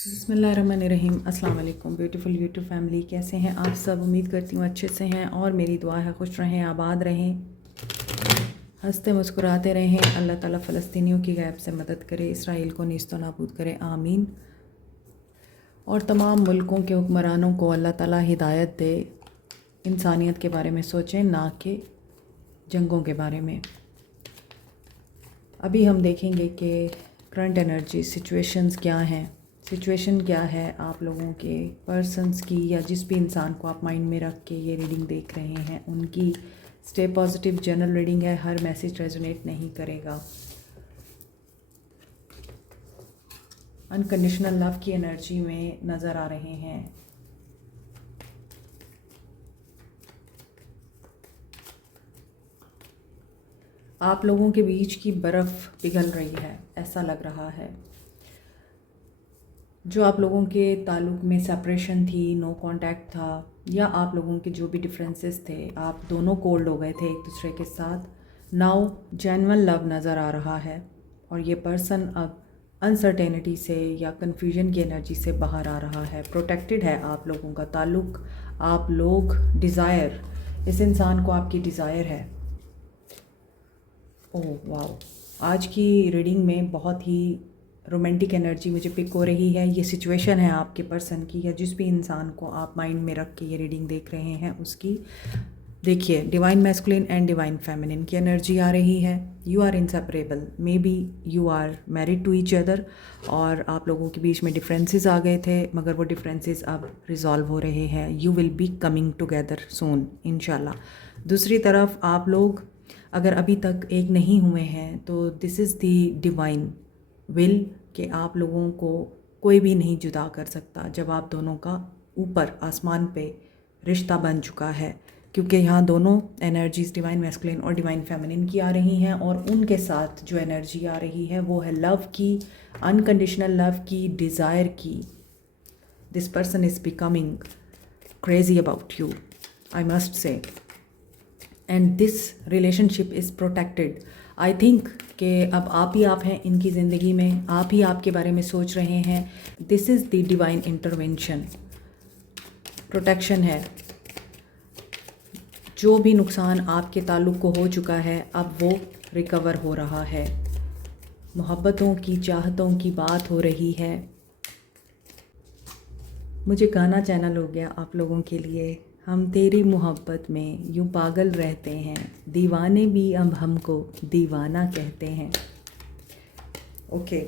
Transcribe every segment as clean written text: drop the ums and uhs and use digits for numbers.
बिस्मिल्लाहिर्रहमानिर्रहीम। अस्सलाम वालेकुम ब्यूटीफुल यूट्यूब फैमिली, कैसे हैं आप सब? उम्मीद करती हूँ अच्छे से हैं और मेरी दुआ है खुश रहें, आबाद रहें, हंसते मुस्कुराते रहें। अल्लाह ताला फ़लस्तीनियों की गैब से मदद करे, इसराइल को नीस्तो नाबूद करे, आमीन। और तमाम मुल्कों के हुक्मरानों को अल्लाह ताला हिदायत दे, इंसानियत के बारे में सोचें, ना कि जंगों के बारे में। अभी हम देखेंगे कि करंट एनर्जी सिचुएशंस क्या हैं। सिचुएशन क्या है आप लोगों के पर्सन्स की, या जिस भी इंसान को आप माइंड में रख के ये रीडिंग देख रहे हैं उनकी। स्टे पॉजिटिव, जनरल रीडिंग है, हर मैसेज रेजोनेट नहीं करेगा। अनकंडीशनल लव की एनर्जी में नज़र आ रहे हैं। आप लोगों के बीच की बर्फ़ पिघल रही है, ऐसा लग रहा है। जो आप लोगों के ताल्लुक़ में सेपरेशन थी, नो कांटेक्ट था, या आप लोगों के जो भी डिफरेंसेस थे, आप दोनों कोल्ड हो गए थे एक दूसरे के साथ। नाउ जेन्युइन लव नज़र आ रहा है और ये पर्सन अब अनसर्टेनिटी से या कन्फ्यूजन की एनर्जी से बाहर आ रहा है। प्रोटेक्टेड है आप लोगों का ताल्लुक़। आप लोग डिज़ायर, इस इंसान को आपकी डिज़ायर है। ओह वाओ, आज की रीडिंग में बहुत ही रोमांटिक एनर्जी मुझे पिक हो रही है। ये सिचुएशन है आपके पर्सन की, या जिस भी इंसान को आप माइंड में रख के ये रीडिंग देख रहे हैं उसकी। देखिए, divine masculine and divine feminine की एनर्जी आ रही है। You are inseparable, maybe you are married to each other, और आप लोगों के बीच में डिफरेंसेस आ गए थे, मगर वो डिफरेंसेस अब रिजॉल्व हो रहे हैं। You will be coming together soon इंशाल्लाह। दूसरी तरफ आप लोग अगर अभी तक एक नहीं हुए हैं तो this is the divine will कि आप लोगों को कोई भी नहीं जुदा कर सकता जब आप दोनों का ऊपर आसमान पे रिश्ता बन चुका है। क्योंकि यहाँ दोनों एनर्जीज़ डिवाइन मैस्कुलिन और डिवाइन फेमिनिन की आ रही हैं, और उनके साथ जो एनर्जी आ रही है वो है लव की, अनकंडीशनल लव की, डिज़ायर की। This person is becoming crazy about you, I must say, and this relationship is protected. I think कि अब आप ही आप हैं इनकी ज़िंदगी में, आप ही आपके बारे में सोच रहे हैं। This is the divine intervention, protection है। जो भी नुकसान आपके ताल्लुक़ को हो चुका है अब वो रिकवर हो रहा है। मोहब्बतों की, चाहतों की बात हो रही है। मुझे गाना चैनल हो गया आप लोगों के लिए। हम तेरी मोहब्बत में यूँ पागल रहते हैं, दीवाने भी अब हमको दीवाना कहते हैं। ओके,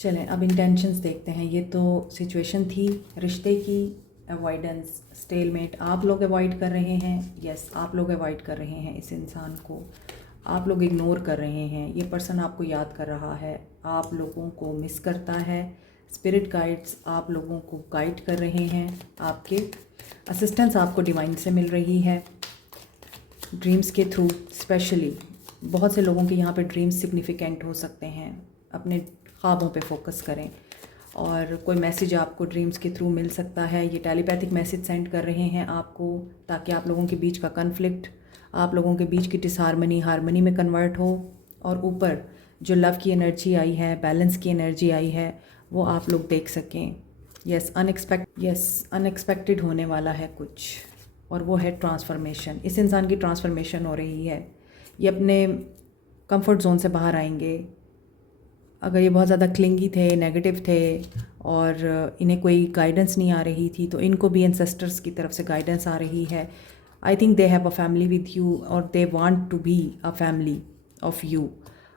चलें अब इंटेंशंस देखते हैं। ये तो सिचुएशन थी रिश्ते की, अवॉइडेंस, स्टेलमेट। आप लोग अवॉइड कर रहे हैं, यस आप लोग अवॉइड कर रहे हैं इस इंसान को, आप लोग इग्नोर कर रहे हैं। ये पर्सन आपको याद कर रहा है, आप लोगों को मिस करता है। स्पिरिट गाइड्स आप लोगों को गाइड कर रहे हैं, आपके असिस्टेंस आपको डिवाइन से मिल रही है, ड्रीम्स के थ्रू स्पेशली। बहुत से लोगों के यहाँ पे ड्रीम्स सिग्निफिकेंट हो सकते हैं। अपने ख्वाबों पे फोकस करें, और कोई मैसेज आपको ड्रीम्स के थ्रू मिल सकता है। ये टेलीपैथिक मैसेज सेंड कर रहे हैं आपको, ताकि आप लोगों के बीच का कन्फ्लिक्ट, आप लोगों के बीच की डिसहार्मनी हार्मनी में कन्वर्ट हो, और ऊपर जो लव की एनर्जी आई है, बैलेंस की एनर्जी आई है, वो आप लोग देख सकें। यस अनएक्सपेक्टेड होने वाला है कुछ, और वो है ट्रांसफॉर्मेशन। इस इंसान की ट्रांसफॉर्मेशन हो रही है। ये अपने कंफर्ट जोन से बाहर आएंगे। अगर ये बहुत ज़्यादा क्लिंगी थे, नेगेटिव थे, और इन्हें कोई गाइडेंस नहीं आ रही थी, तो इनको भी एंसेस्टर्स की तरफ से गाइडेंस आ रही है। I think they have a family with you, और they want to be a family of you.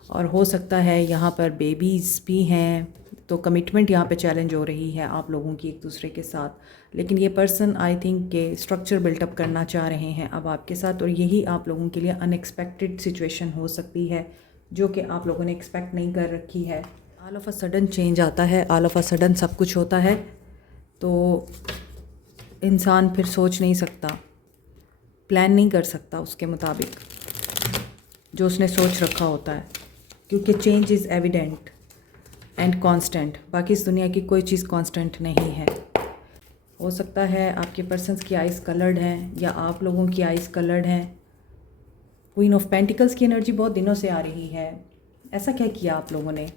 और हो सकता है यहाँ पर बेबीज़ भी हैं, तो कमिटमेंट यहाँ पे चैलेंज हो रही है आप लोगों की एक दूसरे के साथ। लेकिन ये पर्सन आई थिंक के स्ट्रक्चर बिल्टअप करना चाह रहे हैं अब आपके साथ, और यही आप लोगों के लिए अनएक्सपेक्टेड सिचुएशन हो सकती है, जो कि आप लोगों ने एक्सपेक्ट नहीं कर रखी है। All of a sudden change आता है, ऑल ऑफ अ सडन सब कुछ होता है, तो इंसान फिर सोच नहीं सकता, प्लान नहीं कर सकता उसके मुताबिक जो उसने सोच रखा होता है, क्योंकि change is evident and constant. बाकी इस दुनिया की कोई चीज़ कांस्टेंट नहीं है। हो सकता है आपके पर्सन्स की आइज़ कलर्ड हैं, या आप लोगों की आइज़ कलर्ड हैं। क्वीन ऑफ पेंटिकल्स की एनर्जी बहुत दिनों से आ रही है। ऐसा क्या किया आप लोगों ने?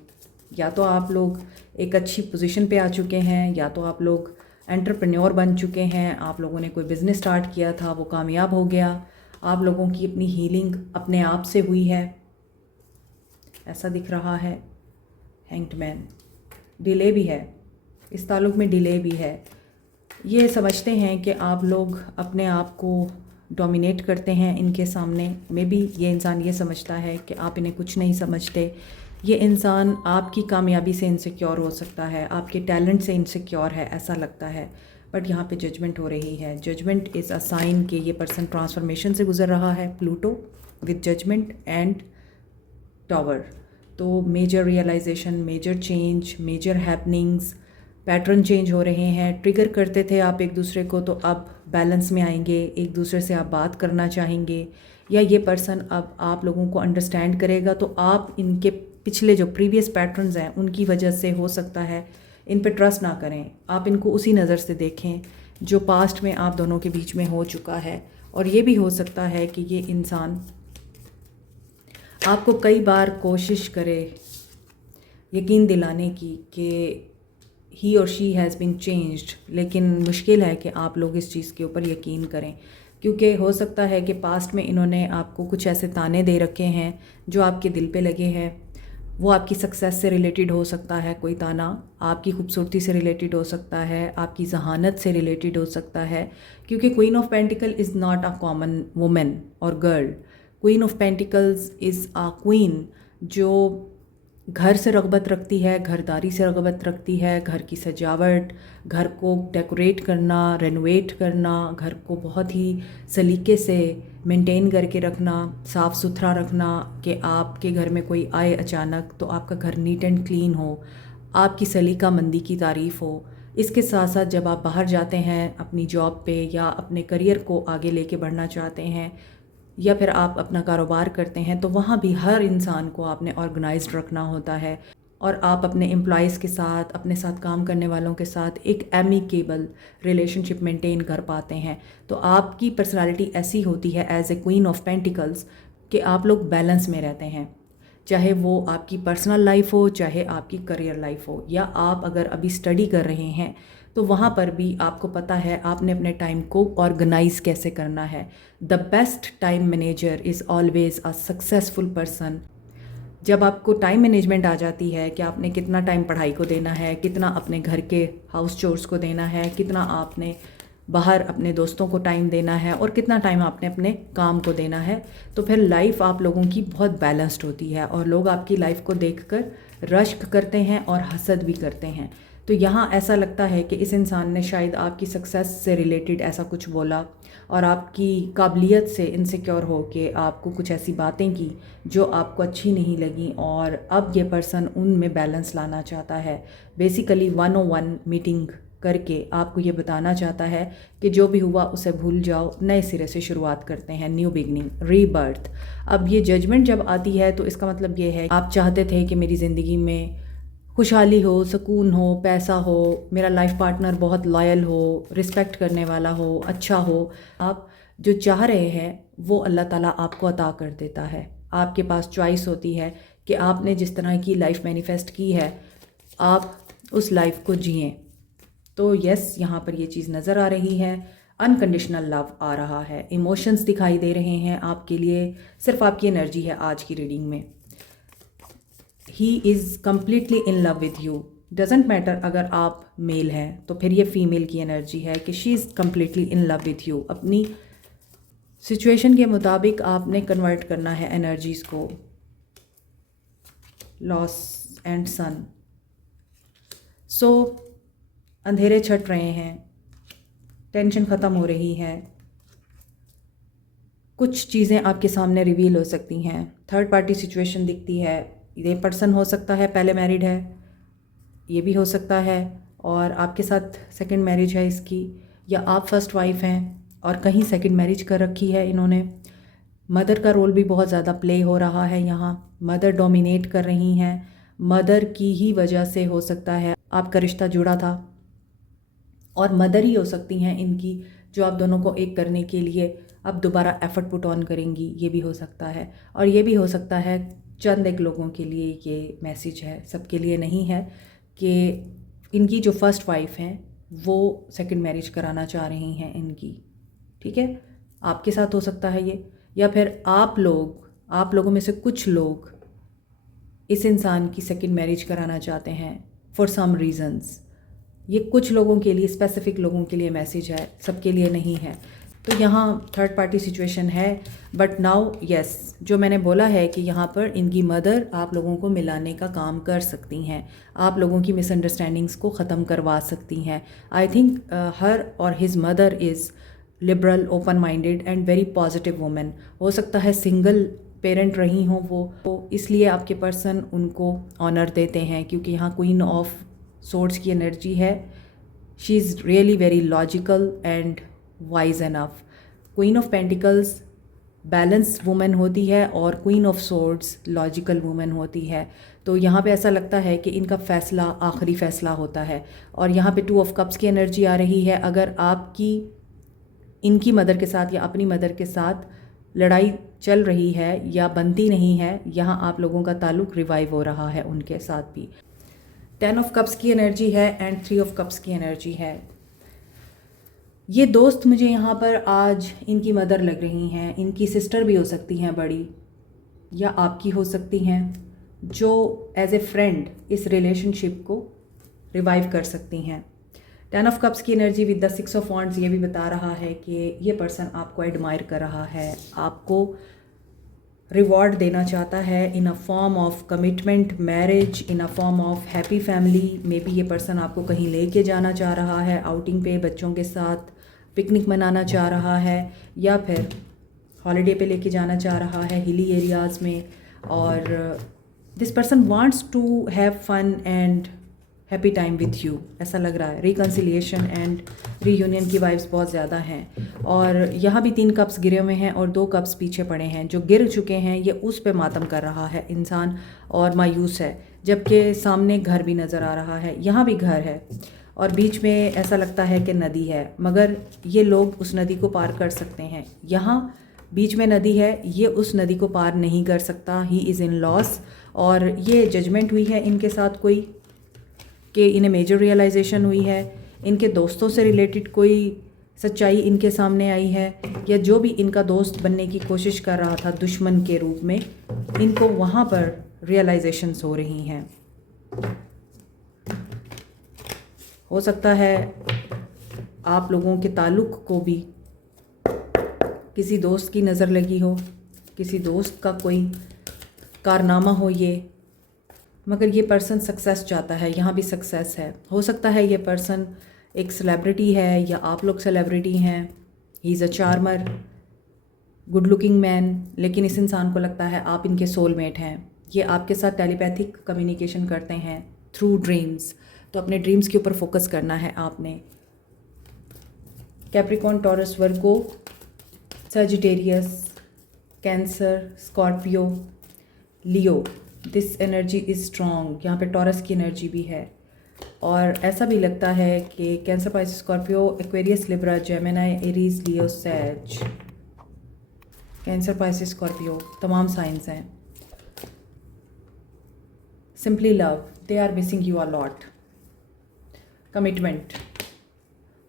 या तो आप लोग एक अच्छी पोजीशन पे आ चुके हैं, या तो आप लोग एंटरप्रेन्योर बन चुके हैं, आप लोगों ने कोई बिज़नेस स्टार्ट किया था वो कामयाब हो गया, आप लोगों की अपनी हीलिंग अपने आप से हुई है, ऐसा दिख रहा है। हैंग्ड मैन, डिले भी है, इस ताल्लुक में डिले भी है। ये समझते हैं कि आप लोग अपने आप को डोमिनेट करते हैं इनके सामने। मे बी ये इंसान ये समझता है कि आप इन्हें कुछ नहीं समझते। ये इंसान आपकी कामयाबी से इनसिक्योर हो सकता है, आपके टैलेंट से इनसिक्योर है, ऐसा लगता है। बट यहाँ पे जजमेंट हो रही है। जजमेंट इज़ अ साइन कि ये पर्सन ट्रांसफॉर्मेशन से गुजर रहा है। Pluto with judgement and tower, तो major realization, major change, major happenings, pattern change हो रहे हैं। ट्रिगर करते थे आप एक दूसरे को, तो अब बैलेंस में आएंगे, एक दूसरे से आप बात करना चाहेंगे, या ये पर्सन अब आप लोगों को अंडरस्टैंड करेगा। तो आप इनके पिछले जो प्रीवियस पैटर्न्स हैं उनकी वजह से हो सकता है इन पे ट्रस्ट ना करें, आप इनको उसी नज़र से देखें जो पास्ट में आप दोनों के बीच में हो चुका है। और ये भी हो सकता है कि ये इंसान आपको कई बार कोशिश करे यकीन दिलाने की कि ही और शी हैज़ बीन चेंज्ड, लेकिन मुश्किल है कि आप लोग इस चीज़ के ऊपर यकीन करें, क्योंकि हो सकता है कि पास्ट में इन्होंने आपको कुछ ऐसे ताने दे रखे हैं जो आपके दिल पे लगे हैं। वो आपकी सक्सेस से रिलेटेड हो सकता है, कोई ताना आपकी खूबसूरती से रिलेटेड हो सकता है, आपकी जहानत से रिलेटेड हो सकता है, क्योंकि queen of pentacle is not a common women और girl. Queen of pentacles is a queen जो घर से रग़बत रखती है, घरदारी से रग़बत रखती है, घर की सजावट, घर को डेकोरेट करना, रेनोवेट करना, घर को बहुत ही सलीके से मेंटेन करके रखना, साफ़ सुथरा रखना, कि आपके घर में कोई आए अचानक तो आपका घर नीट एंड क्लीन हो, आपकी सलीका मंदी की तारीफ़ हो। इसके साथ साथ जब आप बाहर जाते हैं अपनी जॉब पे, या अपने करियर को आगे लेके बढ़ना चाहते हैं, या फिर आप अपना कारोबार करते हैं, तो वहाँ भी हर इंसान को आपने ऑर्गेनाइज्ड रखना होता है। और आप अपने एम्प्लॉइज़ के साथ, अपने साथ काम करने वालों के साथ एक एमिकेबल रिलेशनशिप मेंटेन कर पाते हैं। तो आपकी पर्सनालिटी ऐसी होती है as a queen of pentacles कि आप लोग बैलेंस में रहते हैं, चाहे वो आपकी पर्सनल लाइफ हो, चाहे आपकी करियर लाइफ हो, या आप अगर अभी स्टडी कर रहे हैं तो वहाँ पर भी आपको पता है आपने अपने टाइम को ऑर्गेनाइज कैसे करना है। The best time manager is always a successful person. जब आपको टाइम मैनेजमेंट आ जाती है कि आपने कितना टाइम पढ़ाई को देना है, कितना अपने घर के हाउस चोर्स को देना है, कितना आपने बाहर अपने दोस्तों को टाइम देना है, और कितना टाइम आपने अपने काम को देना है, तो फिर लाइफ आप लोगों की बहुत बैलेंस्ड होती है और लोग आपकी लाइफ को देखकर रश्क करते हैं और हसद भी करते हैं। तो यहाँ ऐसा लगता है कि इस इंसान ने शायद आपकी सक्सेस से रिलेटेड ऐसा कुछ बोला और आपकी काबिलियत से इनसिक्योर हो के आपको कुछ ऐसी बातें की जो आपको अच्छी नहीं लगी, और अब ये पर्सन उनमें बैलेंस लाना चाहता है। बेसिकली 101 मीटिंग करके आपको ये बताना चाहता है कि जो भी हुआ उसे भूल जाओ, नए सिरे से शुरुआत करते हैं, न्यू बिगनिंग, रीबर्थ। अब ये जजमेंट जब आती है तो इसका मतलब ये है आप चाहते थे कि मेरी ज़िंदगी में खुशहाली हो, सुकून हो, पैसा हो, मेरा लाइफ पार्टनर बहुत लॉयल हो, रिस्पेक्ट करने वाला हो, अच्छा हो। आप जो चाह रहे हैं वो अल्लाह ताला आपको अता कर देता है। आपके पास चॉइस होती है कि आपने जिस तरह की लाइफ मैनिफेस्ट की है आप उस लाइफ को जिएं। तो यस, यहाँ पर ये चीज़ नज़र आ रही है। अनकंडीशनल लव आ रहा है, इमोशंस दिखाई दे रहे हैं आपके लिए, सिर्फ आपकी एनर्जी है आज की रीडिंग में। He is completely in love with you. Doesn't matter अगर आप मेल हैं तो फिर ये फीमेल की एनर्जी है कि she is completely in love with you. अपनी सिचुएशन के मुताबिक आपने कन्वर्ट करना है एनर्जीज़ को। लॉस एंड सन। सो अंधेरे छट रहे हैं, टेंशन ख़त्म हो रही है, कुछ चीज़ें आपके सामने रिवील हो सकती हैं। थर्ड पार्टी सिचुएशन दिखती है। ये पर्सन हो सकता है पहले मैरिड है, ये भी हो सकता है, और आपके साथ सेकंड मैरिज है इसकी, या आप फर्स्ट वाइफ हैं और कहीं सेकंड मैरिज कर रखी है इन्होंने। मदर का रोल भी बहुत ज़्यादा प्ले हो रहा है यहाँ। मदर डोमिनेट कर रही हैं, मदर की ही वजह से हो सकता है आपका रिश्ता जुड़ा था, और मदर ही हो सकती हैं इनकी जो आप दोनों को एक करने के लिए अब दोबारा एफर्ट पुट ऑन करेंगी। ये भी हो सकता है, और ये भी हो सकता है चंद एक लोगों के लिए ये मैसेज है, सबके लिए नहीं है, कि इनकी जो फर्स्ट वाइफ हैं वो सेकंड मैरिज कराना चाह रही हैं इनकी। ठीक है, आपके साथ हो सकता है ये, या फिर आप लोगों में से कुछ लोग इस इंसान की सेकंड मैरिज कराना चाहते हैं फॉर सम रीज़न्स। ये कुछ लोगों के लिए, स्पेसिफिक लोगों के लिए मैसेज है, सबके लिए नहीं है। तो यहाँ थर्ड पार्टी सिचुएशन है, बट नाउ यस, जो मैंने बोला है कि यहाँ पर इनकी मदर आप लोगों को मिलाने का काम कर सकती हैं, आप लोगों की मिसअंडरस्टैंडिंग्स को ख़त्म करवा सकती हैं। आई थिंक हर और his mother is liberal, open minded and very positive women. हो सकता है सिंगल पेरेंट रही हों वो, तो इसलिए आपके पर्सन उनको ऑनर देते हैं, क्योंकि यहाँ क्वीन ऑफ सोर्ड्स की एनर्जी है। She is really very logical and wise enough. Queen of pentacles balance women होती है और queen of swords logical women होती है। तो यहाँ पे ऐसा लगता है कि इनका फ़ैसला आखिरी फ़ैसला होता है। और यहाँ पे टू ऑफ कप्स की एनर्जी आ रही है। अगर आपकी इनकी मदर के साथ या अपनी मदर के साथ लड़ाई चल रही है या बनती नहीं है, यहाँ आप लोगों का ताल्लुक़ रिवाइव हो रहा है उनके साथ भी। 10 ऑफ कप्स की एनर्जी है एंड 3 ऑफ कप्स की एनर्जी है। ये दोस्त मुझे यहाँ पर आज इनकी मदर लग रही हैं, इनकी सिस्टर भी हो सकती हैं बड़ी, या आपकी हो सकती हैं, जो एज ए फ्रेंड इस रिलेशनशिप को रिवाइव कर सकती हैं। 10 ऑफ कप्स की energy with the 6 of wands ये भी बता रहा है कि ये पर्सन आपको एडमायर कर रहा है, आपको रिवॉर्ड देना चाहता है in a form of commitment, marriage, in a form of happy family. May be ये पर्सन आपको कहीं लेके जाना चाह रहा है, आउटिंग पे, बच्चों के साथ पिकनिक मनाना चाह रहा है, या फिर हॉलीडे पे लेके जाना चाह रहा है हिली एरियाज़ में। और this person wants to have fun and happy time with you, ऐसा लग रहा है। रिकन्सिलिएशन एंड रीयूनियन की वाइब्स बहुत ज़्यादा हैं। और यहाँ भी 3 कप्स गिरे हुए हैं और 2 कप्स पीछे पड़े हैं। जो गिर चुके हैं ये उस पे मातम कर रहा है इंसान और मायूस है, जबकि सामने घर भी नज़र आ रहा है। यहाँ भी घर है और बीच में ऐसा लगता है कि नदी है, मगर ये लोग उस नदी को पार कर सकते हैं। यहाँ बीच में नदी है, ये उस नदी को पार नहीं कर सकता। He is in loss. और ये जजमेंट हुई है इनके साथ कोई, कि इन्हें मेजर रियलाइजेशन हुई है, इनके दोस्तों से रिलेटेड कोई सच्चाई इनके सामने आई है, या जो भी इनका दोस्त बनने की कोशिश कर रहा था दुश्मन के रूप में, इनको वहाँ पर रियलाइजेशंस हो रही हैं। हो सकता है आप लोगों के ताल्लुक़ को भी किसी दोस्त की नज़र लगी हो, किसी दोस्त का कोई कारनामा हो ये, मगर ये पर्सन सक्सेस चाहता है। यहाँ भी सक्सेस है। हो सकता है ये पर्सन एक सेलिब्रिटी है या आप लोग सेलिब्रिटी हैं। He is a charmer, good looking man, लेकिन इस इंसान को लगता है आप इनके सोलमेट हैं। ये आपके साथ टेलीपैथिक कम्युनिकेशन करते हैं थ्रू ड्रीम्स। तो अपने ड्रीम्स के ऊपर फोकस करना है आपने। Capricorn, taurus, Virgo, Sagittarius, cancer, Scorpio, Leo, this energy is strong. यहाँ पे टॉरस की एनर्जी भी है। और ऐसा भी लगता है कि Cancer, Pisces, Scorpio, Aquarius, Libra, Gemini, Aries, Leo, Sag, Cancer, Pisces, Scorpio तमाम साइंस हैं। Simply love, they are missing you a lot. Commitment,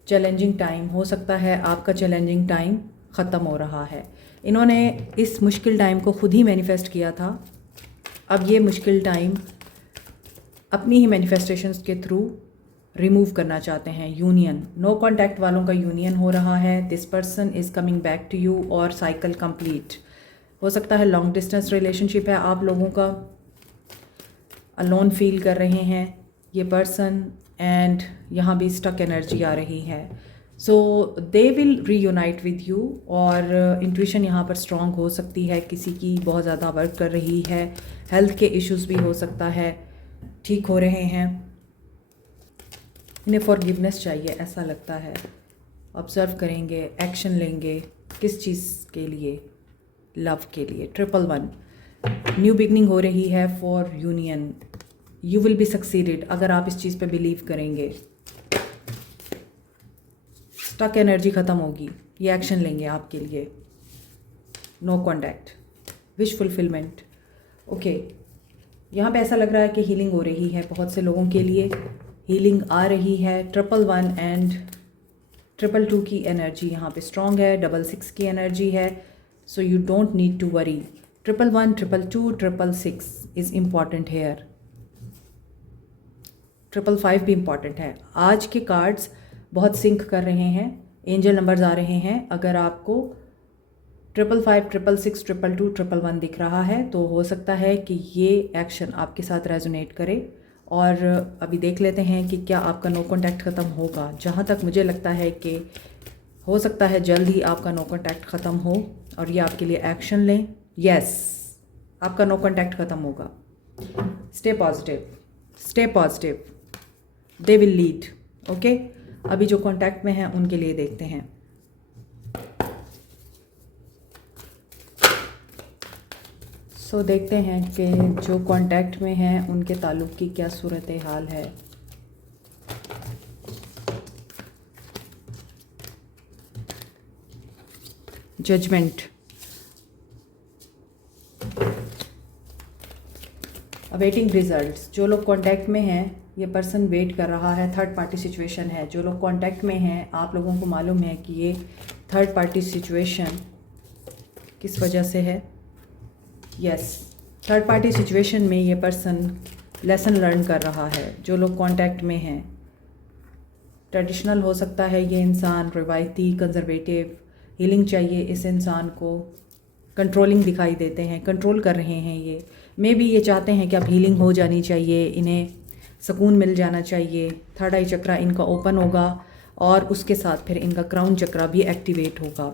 challenging time, हो सकता है आपका चैलेंजिंग टाइम ख़त्म हो रहा है। इन्होंने इस मुश्किल टाइम को खुद ही मैनिफेस्ट किया था। अब ये मुश्किल टाइम अपनी ही मैनिफेस्टेशंस के थ्रू रिमूव करना चाहते हैं। यूनियन, नो कॉन्टैक्ट वालों का यूनियन हो रहा है। This person is coming back to you और साइकिल कंप्लीट। हो सकता है लॉन्ग डिस्टेंस रिलेशनशिप है आप लोगों का, अलोन फील कर रहे हैं ये पर्सन, एंड यहाँ भी स्टक एनर्जी आ रही है। So they will reunite with you. और इंट्यूशन यहाँ पर स्ट्रॉन्ग हो सकती है, किसी की बहुत ज़्यादा वर्क कर रही है। हेल्थ के इश्यूज़ भी हो सकता है ठीक हो रहे हैं। इन्हें फॉरगिवनेस चाहिए ऐसा लगता है। ऑब्ज़र्व करेंगे, एक्शन लेंगे, किस चीज़ के लिए? लव के लिए। 111, न्यू बिगनिंग हो रही है for union. You will B succeeded अगर आप इस चीज़ पे बिलीव करेंगे। स्टक एनर्जी ख़त्म होगी, ये एक्शन लेंगे आपके लिए। No contact, wish fulfilment. Okay, यहाँ पे ऐसा लग रहा है कि हीलिंग हो रही है बहुत से लोगों के लिए, हीलिंग आ रही है। 111 एंड 222 की एनर्जी यहाँ पे स्ट्रॉन्ग है, 66 की एनर्जी है, so you don't need to worry. 111, 222, 666 is important here. 555 भी इम्पॉर्टेंट है। आज के कार्ड्स बहुत सिंक कर रहे हैं, एंजल नंबर्स आ रहे हैं। अगर आपको 555, 666, 222, 111 दिख रहा है तो हो सकता है कि ये एक्शन आपके साथ रेजोनेट करे। और अभी देख लेते हैं कि क्या आपका नो कॉन्टैक्ट ख़त्म होगा। जहाँ तक मुझे लगता है कि हो सकता है जल्द ही आपका नो कॉन्टैक्ट ख़त्म हो और ये आपके लिए एक्शन लें। यस, आपका नो कॉन्टैक्ट ख़त्म होगा। Stay positive, stay positive, they will lead. Okay, अभी जो कॉन्टैक्ट में हैं उनके लिए देखते हैं। सो देखते हैं कि जो कांटेक्ट में हैं उनके ताल्लुक़ की क्या सूरत हाल है। Judgement, awaiting results. जो लोग कांटेक्ट में हैं ये पर्सन वेट कर रहा है, थर्ड पार्टी सिचुएशन है। जो लोग कांटेक्ट में हैं आप लोगों को मालूम है कि ये थर्ड पार्टी सिचुएशन किस वजह से है। यस, थर्ड पार्टी सिचुएशन में ये पर्सन लेसन लर्न कर रहा है। जो लोग कांटेक्ट में हैं, ट्रेडिशनल हो सकता है ये इंसान, रिवायती, कंजर्वेटिव, हीलिंग चाहिए इस इंसान को, कंट्रोलिंग दिखाई देते हैं, कंट्रोल कर रहे हैं ये। मे बी ये चाहते हैं कि अब हीलिंग हो जानी चाहिए, इन्हें सुकून मिल जाना चाहिए। थर्ड आई चक्रा इनका ओपन होगा और उसके साथ फिर इनका क्राउन चक्रा भी एक्टिवेट होगा।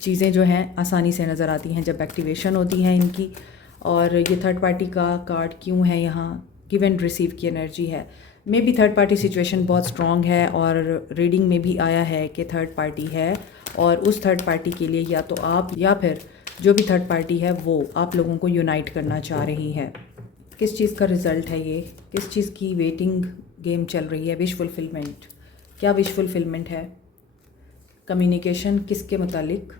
चीज़ें जो हैं आसानी से नज़र आती हैं जब एक्टिवेशन होती हैं इनकी। और ये थर्ड पार्टी का कार्ड क्यों है यहाँ, गिव एंड रिसीव की एनर्जी है। May be third party situation बहुत स्ट्रॉन्ग है और रीडिंग में भी आया है कि थर्ड पार्टी है और उस थर्ड पार्टी के लिए या तो आप या फिर जो भी थर्ड पार्टी है वो आप लोगों को यूनाइट करना चाह रही है। किस चीज़ का रिज़ल्ट है ये, किस चीज़ की वेटिंग गेम चल रही है। विश फुलफिलमेंट, क्या विश फुलफिलमेंट है। कम्युनिकेशन किसके मुतालिक,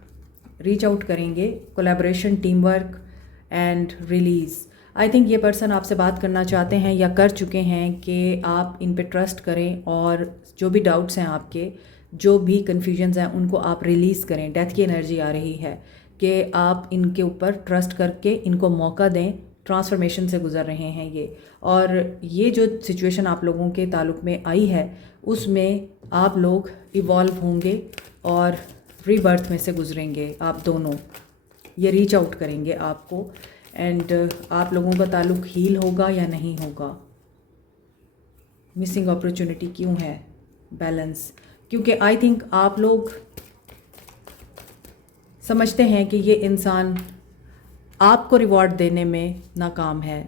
रीच आउट करेंगे, collaboration, team work and release. I think ये पर्सन आपसे बात करना चाहते हैं या कर चुके हैं कि आप इन पे ट्रस्ट करें और जो भी डाउट्स हैं आपके, जो भी कन्फ्यूजन्स हैं उनको आप रिलीज़ करें। डेथ की एनर्जी आ रही है कि आप इनके ऊपर ट्रस्ट करके इनको मौका दें। ट्रांसफॉर्मेशन से गुजर रहे हैं ये, और ये जो सिचुएशन आप लोगों के ताल्लुक़ में आई है उसमें आप लोग इवॉल्व होंगे और रीबर्थ में से गुजरेंगे आप दोनों। ये रीच आउट करेंगे आपको एंड आप लोगों का ताल्लुक़ हील होगा या नहीं होगा। मिसिंग अपॉर्चुनिटी क्यों है, बैलेंस, क्योंकि आई थिंक आप लोग समझते हैं कि ये इंसान आपको रिवॉर्ड देने में नाकाम है।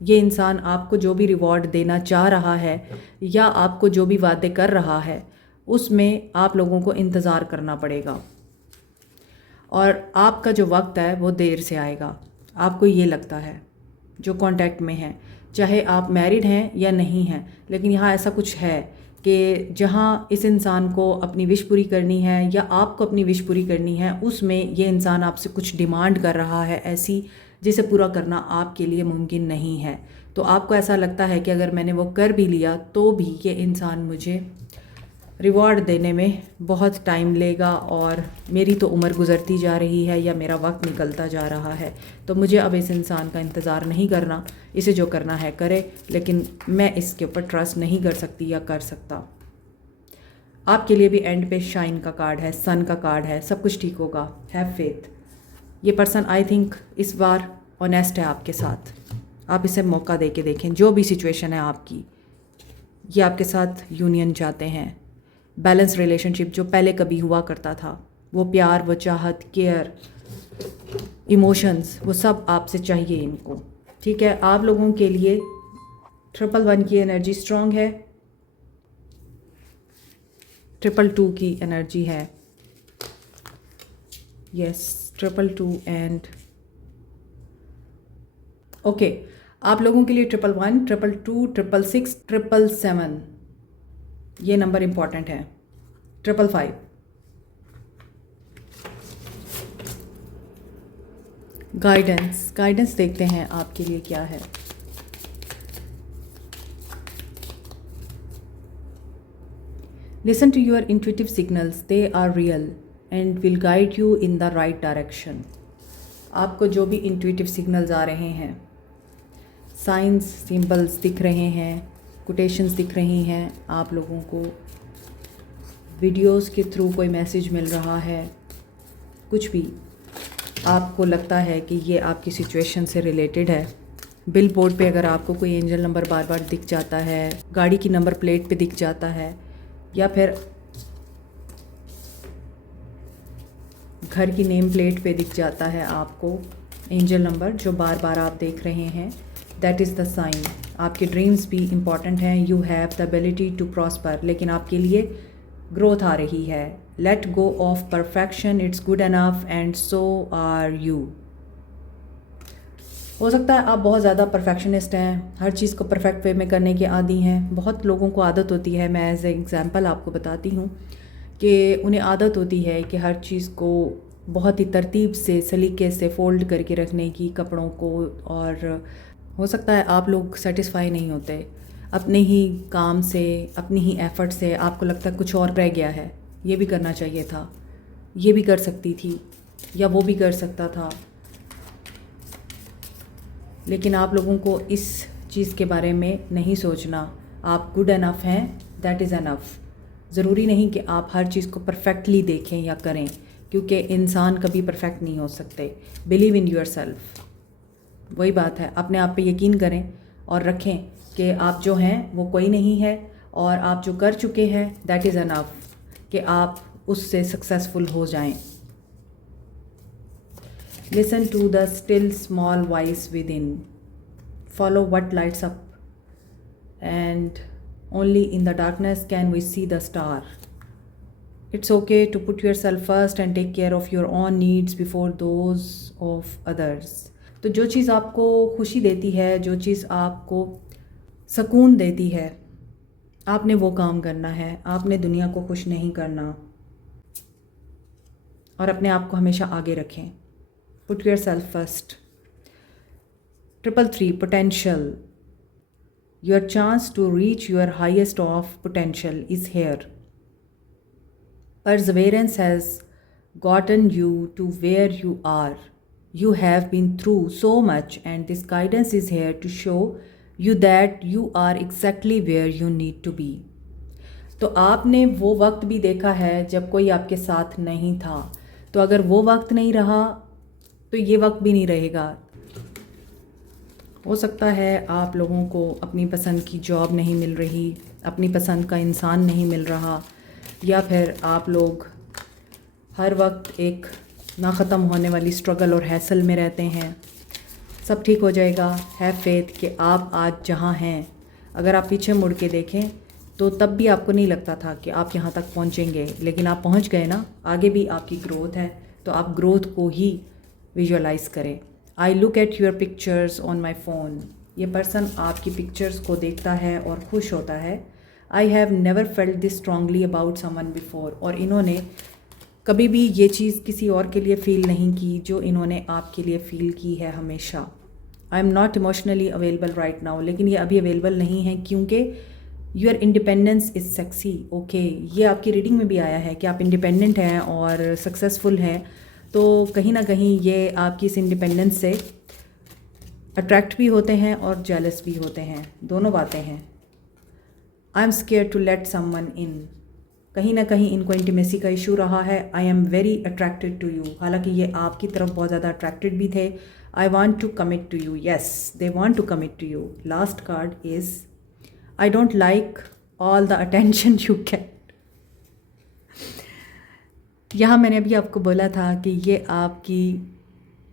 ये इंसान आपको जो भी रिवॉर्ड देना चाह रहा है या आपको जो भी वादे कर रहा है उसमें आप लोगों को इंतज़ार करना पड़ेगा और आपका जो वक्त है वो देर से आएगा। आपको ये लगता है जो कांटेक्ट में है, चाहे आप मैरिड हैं या नहीं हैं, लेकिन यहाँ ऐसा कुछ है कि जहाँ इस इंसान को अपनी विश पूरी करनी है या आपको अपनी विश पूरी करनी है उसमें ये इंसान आपसे कुछ डिमांड कर रहा है ऐसी जिसे पूरा करना आपके लिए मुमकिन नहीं है। तो आपको ऐसा लगता है कि अगर मैंने वो कर भी लिया तो भी ये इंसान मुझे रिवॉर्ड देने में बहुत टाइम लेगा और मेरी तो उम्र गुज़रती जा रही है या मेरा वक्त निकलता जा रहा है, तो मुझे अब इस इंसान का इंतज़ार नहीं करना। इसे जो करना है करे, लेकिन मैं इसके ऊपर ट्रस्ट नहीं कर सकती या कर सकता। आपके लिए भी एंड पे शाइन का कार्ड है, सन का कार्ड है, सब कुछ ठीक होगा, हैव फेथ। ये पर्सन आई थिंक इस बार ऑनेस्ट है आपके साथ। आप इसे मौका दे के देखें, जो भी सिचुएशन है आपकी, ये आपके साथ यूनियन चाहते हैं। बैलेंस रिलेशनशिप जो पहले कभी हुआ करता था, वो प्यार, वो चाहत, केयर, इमोशंस, वो सब आपसे चाहिए इनको। ठीक है, आप लोगों के लिए 111 की एनर्जी स्ट्रॉन्ग है, 222 की एनर्जी है। Yes, 222 and okay. आप लोगों के लिए 111, 222, 666, 777 ये नंबर इम्पॉर्टेंट है। 555, गाइडेंस देखते हैं आपके लिए क्या है। Listen to your intuitive signals, they are real and will guide you in the right direction. आपको जो भी इंट्यूटिव सिग्नल्स आ रहे हैं, साइंस सिंबल्स दिख रहे हैं, कोटेशंस दिख रही हैं, आप लोगों को वीडियोस के थ्रू कोई मैसेज मिल रहा है, कुछ भी आपको लगता है कि ये आपकी सिचुएशन से रिलेटेड है। बिल बोर्ड पे अगर आपको कोई एंजल नंबर बार बार दिख जाता है, गाड़ी की नंबर प्लेट पे दिख जाता है, या फिर घर की नेम प्लेट पे दिख जाता है आपको एंजल नंबर जो बार बार आप देख रहे हैं, दैट इज़ द साइन। आपके ड्रीम्स भी इम्पॉर्टेंट हैं, you have the ability to prosper, लेकिन आपके लिए ग्रोथ आ रही है। Let go of perfection, it's good enough and so are you. हो सकता है आप बहुत ज़्यादा परफेक्शनिस्ट हैं, हर चीज़ को परफेक्ट वे में करने के आदी हैं। बहुत लोगों को आदत होती है, मैं एज ए एग्ज़ाम्पल आपको बताती हूँ कि उन्हें आदत होती है कि हर चीज़ को बहुत ही तरतीब से, सलीके से फ़ोल्ड करके रखने की, कपड़ों को। और हो सकता है आप लोग सेटिस्फाई नहीं होते अपने ही काम से, अपनी ही एफ़र्ट से। आपको लगता है कुछ और रह गया है, ये भी करना चाहिए था, ये भी कर सकती थी, या वो भी कर सकता था। लेकिन आप लोगों को इस चीज़ के बारे में नहीं सोचना। आप गुड एनफ हैं, दैट इज़ एनफ। ज़रूरी नहीं कि आप हर चीज़ को परफेक्टली देखें या करें, क्योंकि इंसान कभी परफेक्ट नहीं हो सकते। बिलीव इन योर सेल्फ, वही बात है, अपने आप पे यकीन करें और रखें कि आप जो हैं वो कोई नहीं है, और आप जो कर चुके हैं दैट इज़ एनफ कि आप उससे सक्सेसफुल हो जाएं। Listen to the still small voice within. Follow what lights up. And only in the darkness can we see the star. It's okay to put yourself first and take care of your own needs before those of others. तो जो चीज़ आपको खुशी देती है, जो चीज़ आपको सुकून देती है, आपने वो काम करना है। आपने दुनिया को खुश नहीं करना, और अपने आप को हमेशा आगे रखें। Put yourself first. 333 potential. Your chance to reach your highest of potential is here. Perseverance has gotten you to where you are. You have been through so much, and this guidance is here to show you that you are exactly where you need to be. तो आपने वो वक्त भी देखा है जब कोई आपके साथ नहीं था, तो अगर वो वक्त नहीं रहा तो ये वक्त भी नहीं रहेगा। हो सकता है आप लोगों को अपनी पसंद की जॉब नहीं मिल रही, अपनी पसंद का इंसान नहीं मिल रहा, या फिर आप लोग हर वक्त एक ना ख़त्म होने वाली स्ट्रगल और हैसल में रहते हैं। सब ठीक हो जाएगा। हैव फेथ कि आप आज जहाँ हैं, अगर आप पीछे मुड़ के देखें तो तब भी आपको नहीं लगता था कि आप यहाँ तक पहुँचेंगे, लेकिन आप पहुँच गए ना। आगे भी आपकी ग्रोथ है, तो आप ग्रोथ को ही विजुअलाइज़ करें। I look at your pictures on my phone. ये पर्सन आपकी पिक्चर्स को देखता है और खुश होता है। I have never felt this strongly about someone before. और इन्होंने कभी भी ये चीज़ किसी और के लिए फ़ील नहीं की जो इन्होंने आपके लिए फ़ील की है हमेशा। I am not emotionally available right now. लेकिन ये अभी अवेलेबल नहीं है क्योंकि your independence is sexy. Okay, ये आपकी रीडिंग में भी आया है कि आप इंडिपेंडेंट हैं और सक्सेसफुल हैं। तो कहीं ना कहीं ये आपकी इस इंडिपेंडेंस से अट्रैक्ट भी होते हैं और जेलस भी होते हैं, दोनों बातें हैं। I am scare to let someone in. कहीं ना कहीं इनको इंटीमेसी का इशू रहा है। I am very attracted to you. हालांकि ये आपकी तरफ बहुत ज़्यादा अट्रैक्टेड भी थे। I want to commit to you. Yes, they want to commit to you. Last card is I don't like all the attention you get. यहाँ मैंने अभी आपको बोला था कि ये आपकी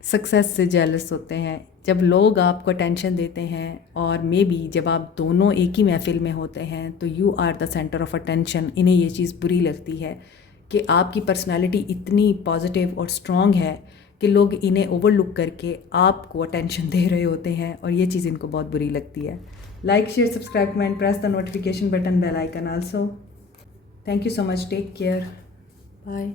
सक्सेस से जेलस होते हैं जब लोग आपको अटेंशन देते हैं, और मे बी जब आप दोनों एक ही महफिल में होते हैं तो you are the centre of attention. इन्हें ये चीज़ बुरी लगती है कि आपकी पर्सनालिटी इतनी पॉजिटिव और स्ट्रॉन्ग है कि लोग इन्हें ओवरलुक करके आपको अटेंशन दे रहे होते हैं, और ये चीज़ इनको बहुत बुरी लगती है। Like, share, subscribe, comment, press the notification button, bell icon also. Thank you so much, take care, bye.